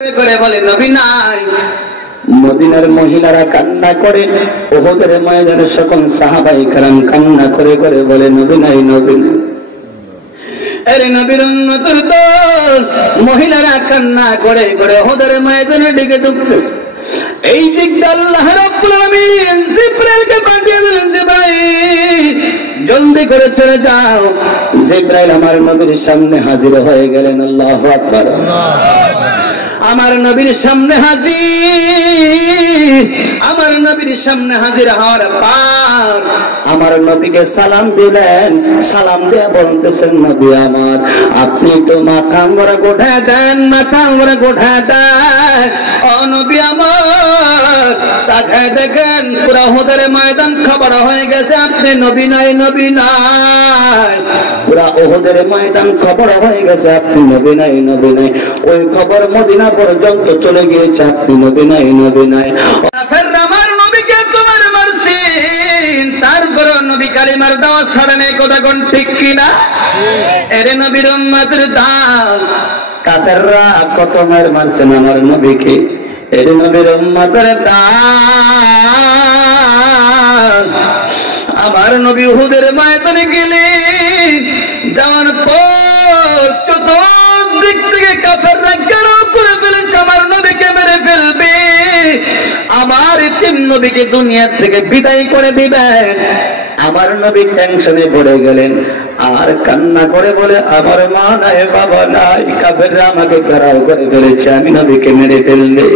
করে বলে নবী নাই। মদিনার মহিলারা কান্না করে, উহুদের ময়দানে সকল সাহাবায়ে কেরাম কান্না করে করে বলে নবী নাই, নবী নাই। আরে নবীর উম্মতের দল মহিলারা কান্না করে করে উহুদের ময়দানে ডেকে ঢুকতেছে। এই দিকটা আল্লাহ রাব্বুল আলামিন জিবরাইলকে পাঠিয়ে দিলেন, জিবরাইল জলদি করে চলে যাও। জিবরাইল আমার নবীর সামনে হাজির হয়ে গেলেন। আল্লাহু আকবার। আমার নবীর সামনে হাজির, আমার নবীর সামনে হাজির হওয়ার পর আমার নবীকে সালাম দিলেন। সালাম দিয়ে বলতেছেন, নবী আমার, আপনি তো মাথা আমরা গোঠায় দেন, মাথা আমরা গোঠায় দেন। ও নবী আমার, তাকায় দেখেন পুরা উহুদের ময়দান খবর হয়ে গেছে আপনি নবী নাই, নবী নাই। পুরা উহুদের ময়দান খবর হয়ে গেছে আপনি নবী নাই, নবী নাই। ওই খবর মদিনা পর্যন্ত চলে গিয়েছে আপনি নবী নাই, নবী নাই। ফের আমার নবীকে তোমার মারছেন, তারপর নবী কালিমার দাওয়া ছাড়েন, এই কথা কোন ঠিক কিনা? এরে নবীর উম্মতের দাম কাফেররা কত মার মারছেন আমার নবীকে। এর নবীর উম্মতের দাম আমার নবী উহুদের ময়দানে গেলেন, যাওয়ার পর চতুর্দিক থেকে কাফেররা ঘেরাও করে ফেলেছে, আমার নবীকে মেরে ফেলবে, আমার তিন নবীকে দুনিয়া থেকে বিদায় করে দিবেন। আমার নবী টেনশনে পড়ে গেলেন আর কান্না করে বলে, আমার মা নাই, বাবা নাই, কাফেররা আমাকে ঘেরাও করে ফেলেছে, আমি নবীকে মেরে ফেলবে।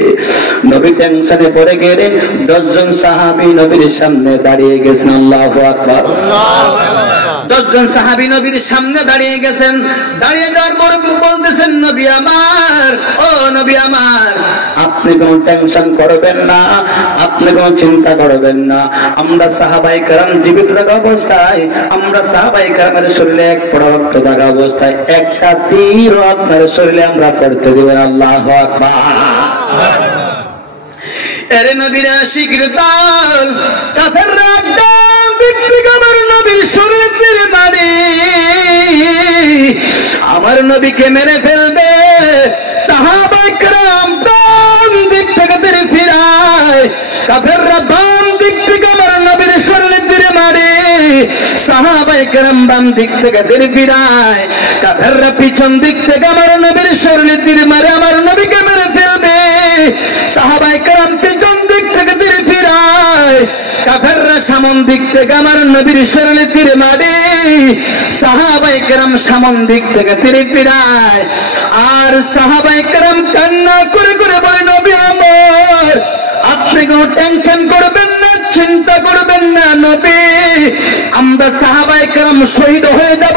নবী টেনশনে পড়ে গেলেন। 10 জন সাহাবী নবীর সামনে দাঁড়িয়ে গেছেন। আল্লাহু আকবার। 10 জন সাহাবী নবীর সামনে দাঁড়িয়ে গেছেন। দাঁড়িয়ে যাওয়ার পর বলতেছেন, নবী আমার, ও নবী আমার, আপনি কোনো টেনশন করবেন না, আপনি কোনো চিন্তা করবেন না। আমরা সাহাবায়ে কেরাম জীবিত থাকা অবস্থায়, আমরা সাহাবায়ে কেরামের শরীরে এক ফোঁটা রক্ত থাকা অবস্থায় একটা তীর আপনার শরীরে আমরা পড়তে দেবেন। আল্লাহু আকবার। এরে নবীর আশিকের দল কাফেররা একদম ব্যক্তিগত আমার নবীর শরীরে তীর মারে, আমার নবীকে মেরে ফেলবে। সাহাবায়ে কেরাম ডান দিক থেকে তীর ফিরায়, কাফেররা বাম দিক থেকে আমার নবীর শরীরে তীর মারে, সাহাবায়ে কেরাম বাম দিক থেকে তীর ফিরায়, কাফেররা পিছন দিক থেকে আমার নবীর শরীরে তীর মারে, আমার নবীকে মেরে ফেলবে। সাহাবায়ে কেরাম পিছন দিক থেকে তীর ফিরায়, কাফেররা সামন দিক থেকে আমার নবীর শরীরে তীর মারে, সাহাবায়ে কেরাম সামন দিক থেকে তীর ফিরায়। আর সাহাবায়ে কেরাম কান্না করে করে বলে, নবী আমার, আপনি কোনো টেনশন করবেন না, চিন্তা করবেন না নবী, আমরা সাহাবায়ে কেরাম শহীদ হয়ে যাব,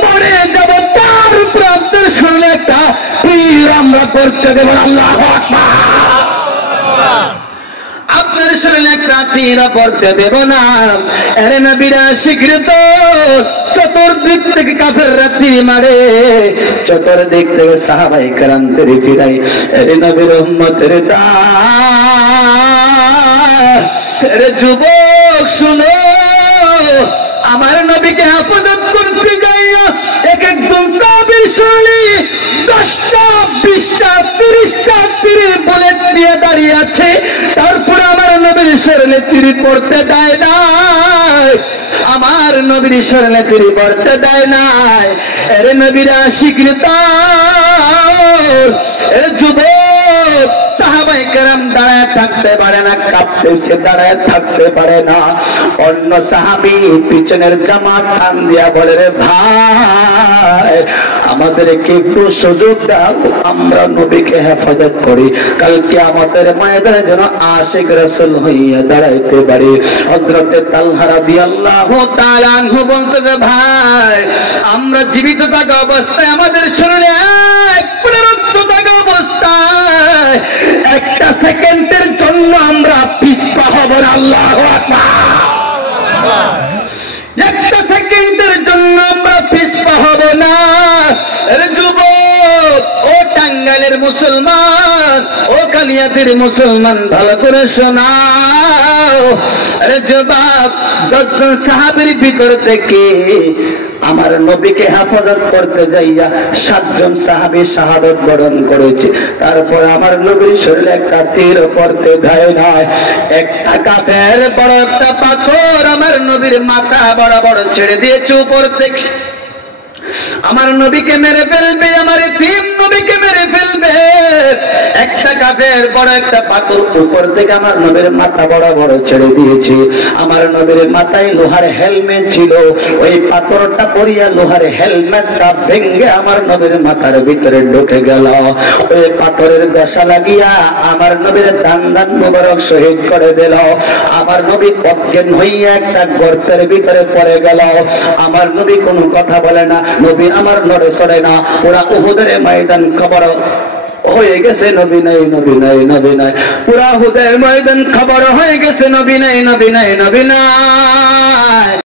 মরে যাব, তারপর আপনার শরীরে একটা তীর আমরা করতে দেব। আল্লাহু আকবার। আপনার শরীরে একটা তীর পড়তে দেব না। এর নবীর আশিকের দল চতুর্দিক থেকে কাফেররা তীর মারে, চতুর্দিক থেকে সাহাবায়ে কেরাম তীর ফিরায়। এর নবীর উম্মতের দাস, এর যুবক শুনো, আমার নবীকে হেফাজত করতে যাইয়া এক একজন সাহাবীর শরীরে 10টা 20টা 30টা তীর বুলেট দিয়ে দাঁড়িয়ে আছে, তারপর আমার নবীর শরীরে তীর পড়তে দেয় নাই, আমার নবীর শরীরে তীর পড়তে দেয় নাই। এর নবীর আশিকের দল, এর যুবক সাহাবায়ে কেরাম দাঁড়ায় থাকতে পারে না, কাঁপতেছে, দাঁড়ায় থাকতে পারে না। অন্য সাহাবী পিছনের জামা টান দিয়া বলে, রে ভাই, আমাদেরকে একটু সুযোগ দাও, আমরা নবীকে হেফাজত করি, কালকে আমাদের ময়দানে যেন আশিক রাসূল হইয়া দাঁড়াইতে পারি। হযরতে তালহা রাদিয়াল্লাহু তাআলা আনহু বলতেছে, ভাই, আমরা জীবিত থাকা অবস্থায় আমাদের শরীরে এক ফোঁটা রক্ত থাকা অবস্থায় একটা সেকেন্ডের জন্য আমরা পিছপা হব না। আল্লাহু আকবার। একটা সেকেন্ডের জন্য আমরা পিছপা হব না। যুবক, ও টাঙ্গাইলের মুসলমান, ও কালিয়াদের মুসলমান, ভালো করে শোনাও। যুবক, 10 জন সাহাবীর ভিতর থেকে আমার নবীকে হেফাজত করতে যাইয়া 7 জন সাহাবী শাহাদাত বরণ করেছে। তারপর আমার নবীর শরীরে একটা তীর পড়তে দেয় না। একটা কাফের বড় একটা পাথর আমার নবীর মাথা বরাবর ছেড়ে দিয়েছে উপর থেকে। আমার নবীকে মেরে ফেলবে, আমার তিন নবীকে মেরে ফেলবে। একটা কাফের বড় একটা পাথর উপর থেকে আমার নবীর মাথা বরাবর ছেড়ে দিয়েছে। আমার নবীর মাথায় লোহার হেলমেট ছিল, ওই পাথরটা পড়িয়া লোহার হেলমেটটা ভেঙে আমার নবীর মাথার ভিতরে ঢুকে গেল। ওই পাথরের দশা লাগিয়া আমার নবীর দান দান মুবারক শহীদ করে দিল। আমার নবী অজ্ঞান হইয়া একটা গর্তের ভিতরে পড়ে গেল। আমার নবী কোনো কথা বলে না, নবী আমার নড়ে চড়ে না। ওরা উহুদের ময়দান খবর হয়ে গেছে নবী নাই, নবী নাই, নবী নাই। পুরা উহুদের ময়দান খবর হয়ে গেছে নবী নাই, নবী নাই, নবী নাই।